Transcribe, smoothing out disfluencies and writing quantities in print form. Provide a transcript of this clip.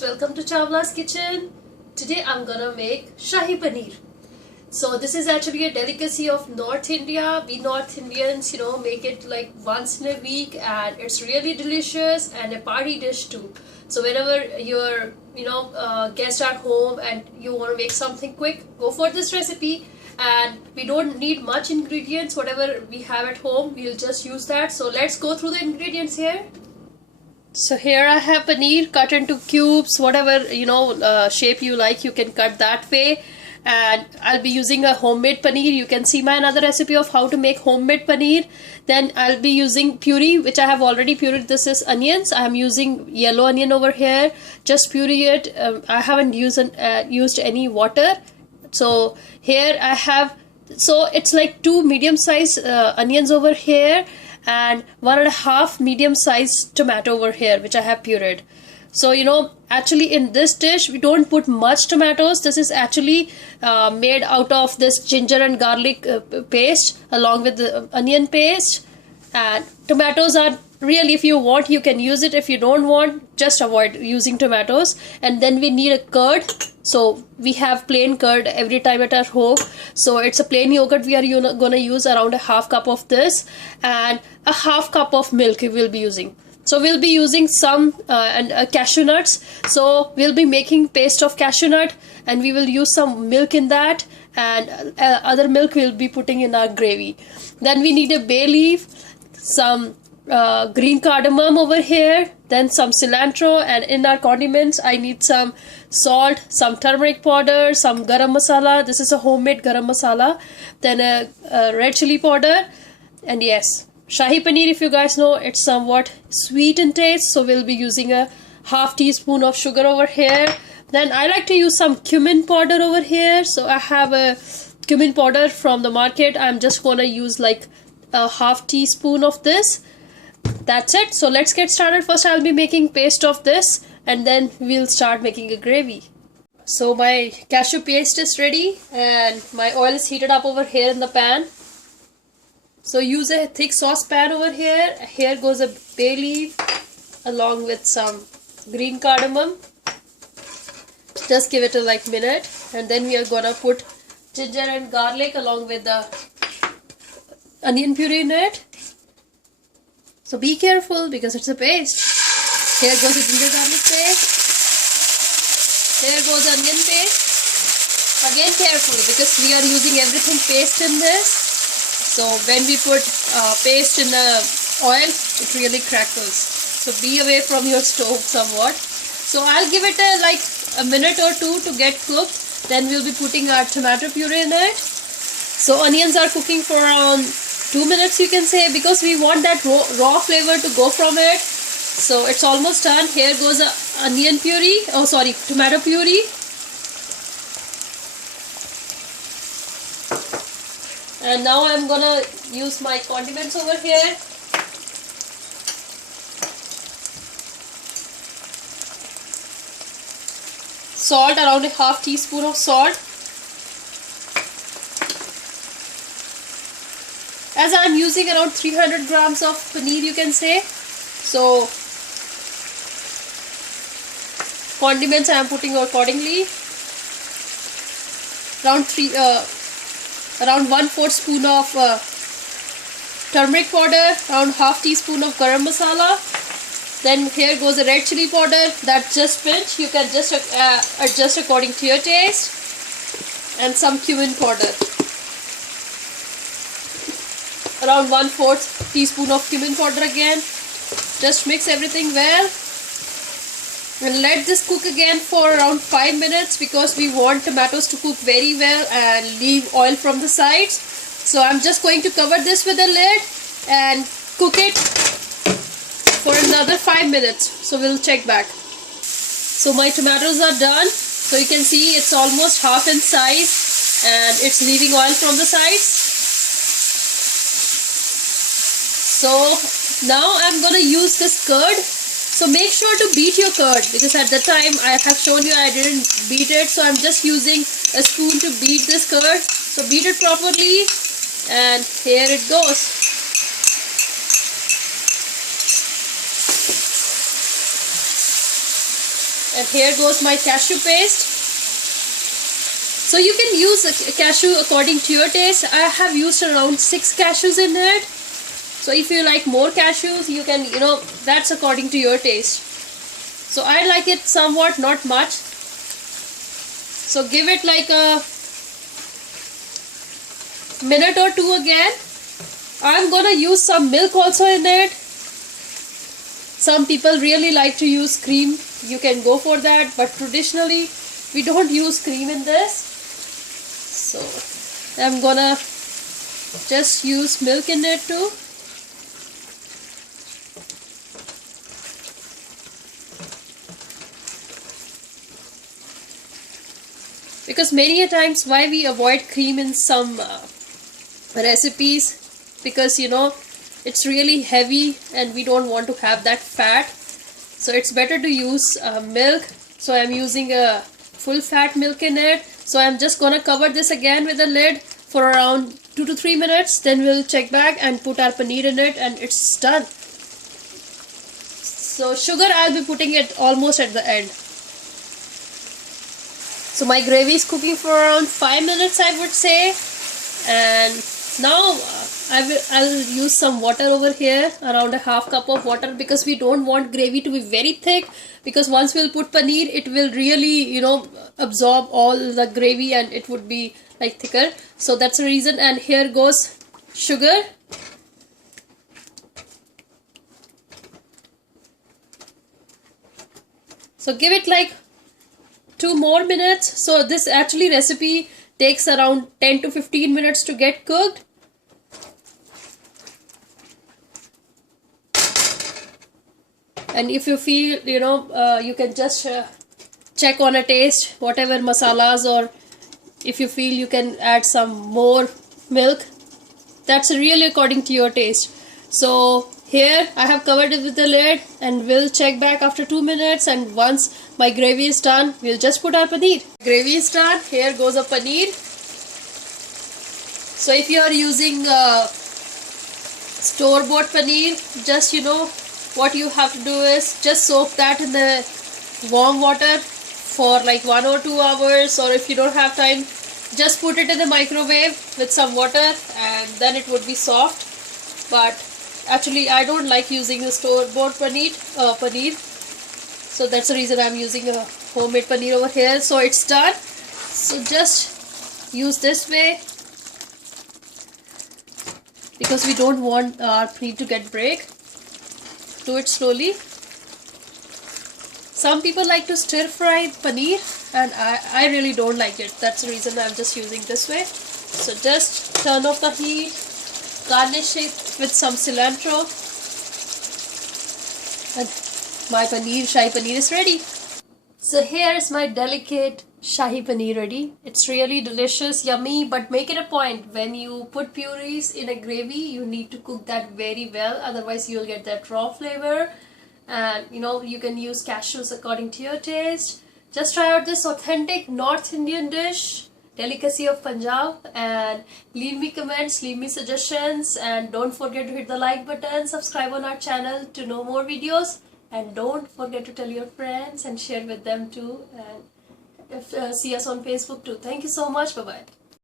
most welcome to Chawla's kitchen. Today I'm gonna make Shahi Paneer. So this is actually a delicacy of North India. We North Indians, make it like once in a week, and it's really delicious and a party dish too. So whenever your guests are home and you want to make something quick, go for this recipe. And we don't need much ingredients. Whatever we have at home, we'll just use that. So let's go through the ingredients here. So here I have paneer cut into cubes, whatever shape you like, you can cut that way. And I'll be using a homemade paneer. You can see my another recipe of how to make homemade paneer. Then I'll be using puree, which I have already pureed. This is onions. I am using yellow onion over here. Just puree it. I haven't used any water. So here I have, so it's like 2 medium-sized onions over here and 1.5 medium-sized tomato over here, which I have pureed. So actually in this dish we don't put much tomatoes. This is actually made out of this ginger and garlic paste along with the onion paste. And tomatoes are really, if you want you can use it. If you don't want, just avoid using tomatoes. And then we need a curd. So we have plain curd every time at our home. So it's a plain yogurt. We are gonna use around a half cup of this, and a half cup of milk we will be using. So we'll be using some cashew nuts. So we'll be making paste of cashew nut, and we will use some milk in that, and other milk we'll be putting in our gravy. Then we need a bay leaf, some green cardamom over here, then some cilantro, and in our condiments I need some salt, some turmeric powder, some garam masala. This is a homemade garam masala. Then a red chili powder, and yes, Shahi Paneer, if you guys know, it's somewhat sweet in taste, so we'll be using a half teaspoon of sugar over here. Then I like to use some cumin powder over here. So I have a cumin powder from the market. I'm just gonna use like a half teaspoon of this. That's it. So let's get started. First I'll be making paste of this, and then we'll start making a gravy. So my cashew paste is ready, and my oil is heated up over here in the pan. So use a thick saucepan over here. Here goes a bay leaf along with some green cardamom. Just give it a minute, and then we are gonna put ginger and garlic along with the onion puree in it. So be careful because it's a paste. Here goes the ginger garlic paste. Here goes the onion paste. Again carefully because we are using everything paste in this. So when we put paste in the oil, it really crackles. So be away from your stove somewhat. So I'll give it a minute or two to get cooked. Then we'll be putting our tomato puree in it. So onions are cooking for around 2 minutes, you can say, because we want that raw flavor to go from it. So it's almost done. Here goes the onion puree. Oh sorry, tomato puree. And now I'm gonna use my condiments over here. Salt, around a half teaspoon of salt. As I'm using around 300 grams of paneer, you can say. So condiments I am putting accordingly. Around 1/4 spoon of turmeric powder, around half teaspoon of garam masala. Then here goes the red chili powder, that's just pinch. You can just adjust according to your taste. And some cumin powder. Around 1/4 teaspoon of cumin powder again. Just mix everything well. And let this cook again for around 5 minutes because we want tomatoes to cook very well and leave oil from the sides. So I'm just going to cover this with a lid and cook it for another 5 minutes. So we'll check back. So my tomatoes are done. So you can see it's almost half in size and it's leaving oil from the sides. So now I'm gonna use this curd. So make sure to beat your curd because at the time I have shown you I didn't beat it. So I'm just using a spoon to beat this curd. So beat it properly, and here it goes. And here goes my cashew paste. So you can use a cashew according to your taste. I have used around 6 cashews in it. So if you like more cashews, you can, that's according to your taste. So I like it somewhat, not much. So give it like a minute or two again. I'm gonna use some milk also in it. Some people really like to use cream. You can go for that, but traditionally we don't use cream in this. So I'm gonna just use milk in it too. Because many a times why we avoid cream in some recipes, because it's really heavy and we don't want to have that fat. So it's better to use milk. So I'm using a full fat milk in it. So I'm just gonna cover this again with a lid for around 2 to 3 minutes. Then we'll check back and put our paneer in it, and it's done. So sugar I'll be putting it almost at the end. So my gravy is cooking for around 5 minutes, I would say. And now I'll use some water over here, around a half cup of water, because we don't want gravy to be very thick, because once we'll put paneer, it will really absorb all the gravy and it would be like thicker. So that's the reason. And here goes sugar. So give it like 2 more minutes. So this actually recipe takes around 10 to 15 minutes to get cooked. And if you feel, you can just check on a taste, whatever masalas, or if you feel you can add some more milk. That's really according to your taste. So here I have covered it with the lid, and we'll check back after 2 minutes. And once my gravy is done, we'll just put our paneer. Gravy is done. Here goes a paneer. So if you are using store-bought paneer, just what you have to do is just soak that in the warm water for like 1 or 2 hours, or if you don't have time, just put it in the microwave with some water and then it would be soft. But actually I don't like using the store-bought paneer, so that's the reason I'm using a homemade paneer over here. So it's done. So just use this way, because we don't want our paneer to get break. Do it slowly. Some people like to stir fry paneer, and I really don't like it. That's the reason I'm just using this way. So just turn off the heat, garnish it with some cilantro, and my Shahi Paneer is ready. So here is my delicate Shahi Paneer ready. It's really delicious, yummy, but make it a point, when you put purees in a gravy, you need to cook that very well, otherwise you'll get that raw flavor. And you can use cashews according to your taste. Just try out this authentic North Indian dish, delicacy of Punjab, and leave me comments, leave me suggestions, and don't forget to hit the like button, subscribe on our channel to know more videos, and don't forget to tell your friends and share with them too, and see us on Facebook too. Thank you so much. Bye bye.